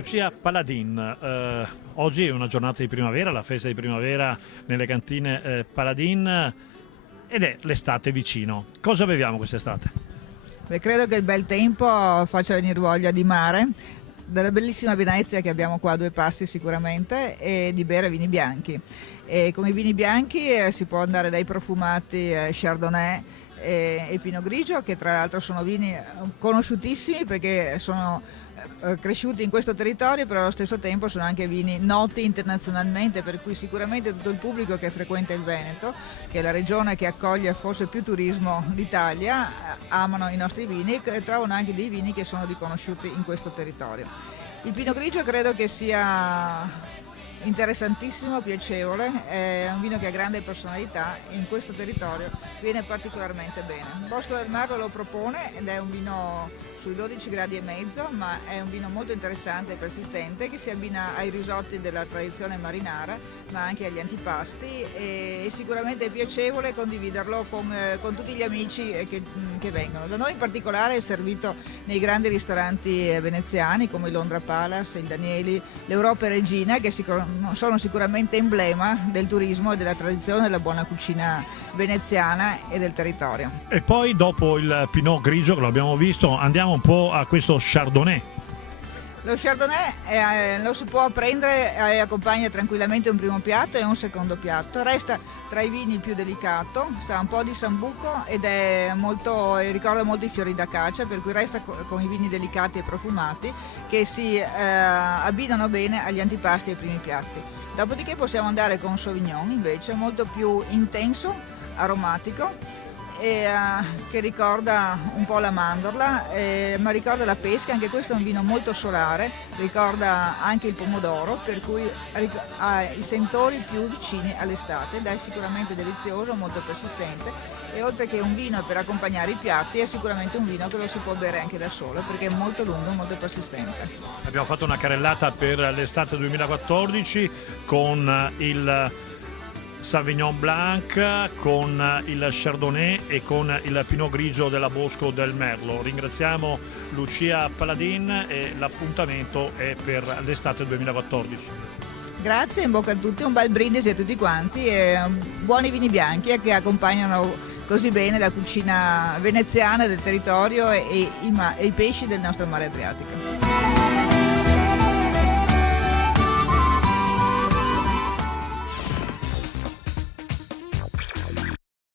Lucia Paladin, oggi è una giornata di primavera, la festa di primavera nelle cantine Paladin ed è l'estate vicino. Cosa beviamo quest'estate? Beh, credo che il bel tempo faccia venire voglia di mare, della bellissima Venezia che abbiamo qua a due passi sicuramente, e di bere vini bianchi. E come vini bianchi si può andare dai profumati Chardonnay e Pinot Grigio, che tra l'altro sono vini conosciutissimi perché sono cresciuti in questo territorio, però allo stesso tempo sono anche vini noti internazionalmente, per cui sicuramente tutto il pubblico che frequenta il Veneto, che è la regione che accoglie forse più turismo d'Italia, amano i nostri vini e trovano anche dei vini che sono riconosciuti in questo territorio. Il Pinot Grigio credo che sia interessantissimo, piacevole, è un vino che ha grande personalità e in questo territorio viene particolarmente bene. Bosco del Merlo lo propone ed è un vino sui 12 gradi e mezzo, ma è un vino molto interessante e persistente che si abbina ai risotti della tradizione marinara, ma anche agli antipasti, e sicuramente è piacevole condividerlo con tutti gli amici che vengono. Da noi in particolare è servito nei grandi ristoranti veneziani come il Londra Palace, il Danieli, l'Europa Regina, che sono sicuramente emblema del turismo e della tradizione della buona cucina veneziana e del territorio. E poi dopo il Pinot Grigio, che l'abbiamo visto, andiamo un po' a questo Chardonnay. Lo Chardonnay lo si può prendere e accompagna tranquillamente un primo piatto e un secondo piatto. Resta tra i vini il più delicato, sa un po' di sambuco ed ricorda molto i fiori d'acacia, per cui resta con i vini delicati e profumati che si abbinano bene agli antipasti e ai primi piatti. Dopodiché possiamo andare con Sauvignon invece, molto più intenso, aromatico, che ricorda un po' la mandorla, ma ricorda la pesca. Anche questo è un vino molto solare, ricorda anche il pomodoro, per cui ha i sentori più vicini all'estate ed è sicuramente delizioso, molto persistente, e oltre che un vino per accompagnare i piatti è sicuramente un vino che lo si può bere anche da solo perché è molto lungo, molto persistente. Abbiamo fatto una carrellata per l'estate 2014 con il Sauvignon Blanc, con il Chardonnay e con il Pinot Grigio della Bosco del Merlo. Ringraziamo Lucia Paladin e l'appuntamento è per l'estate 2014. Grazie, in bocca a tutti, un bel brindisi a tutti quanti e buoni vini bianchi che accompagnano così bene la cucina veneziana del territorio e i pesci del nostro mare Adriatico.